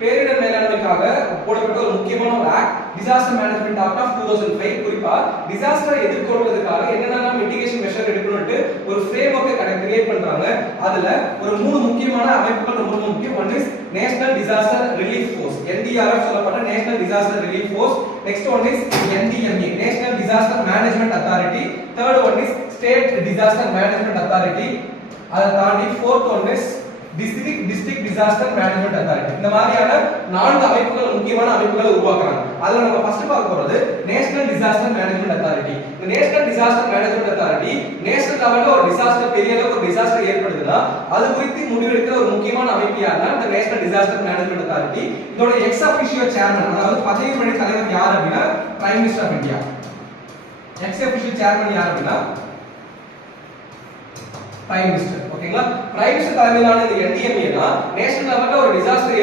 பேரிடர் மேலாண்மைக்காக போடப்பட்ட ஒரு முக்கியமான ஒரு act disaster management act of 2005. குறிப்பா டிசாஸ்டரை எதிர்கொள்வதற்காக என்னென்ன மிட்டிகேஷன் மெஷர் எடுக்கணும்னு ஒரு ஃப்ரேம்வொர்க்கை கிரியேட் பண்றாங்க. அதுல ஒரு 3 முக்கியமான அமைப்புகள் ரொம்ப முக்கியம். One is national disaster relief force, NDRF சொல்லப்பட்ட national disaster relief force. Next one is NDMA, national disaster management authority. Third one is state disaster management authority. அதை தாண்டி fourth one is district disaster management authority. இந்த மாதிரியான 4 அமைப்புகள் முக்கியமான அமைப்புகளை உருவாக்குறாங்க. அதுல நம்ம ஃபர்ஸ்ட் பார்க்க போறது நேஷனல் டிசாஸ்டர் மேனேஜ்மெண்ட் அத்தாரிட்டி. இந்த national disaster management authority national லெவல்ல ஒரு டிசாஸ்டர் பெரிய அளவுக்கு ஒரு டிசாஸ்டர் ஏற்படுதுன்னா அது குறித்து முடிவெடுக்கிற ஒரு முக்கியமான அமைப்பு யாருன்னா இந்த நேஷனல் டிசாஸ்டர் மேனேஜ்மெண்ட் அத்தாரிட்டி. இதோட எக்ஸ் அஃபிஷியோ சேர்மன், அதாவது பதவி வழி தலைவர் யார் அப்படின்னா prime minister of India. Ex officio chairman யார் அப்படின்னா பிரைம் மினிஸ்டர். ஓகேங்களா? பிரைம் மினிஸ்டர் தலைமையிலான இந்த NDMA தான் நேஷனல் லெவல்ல ஒரு டிசாஸ்டர்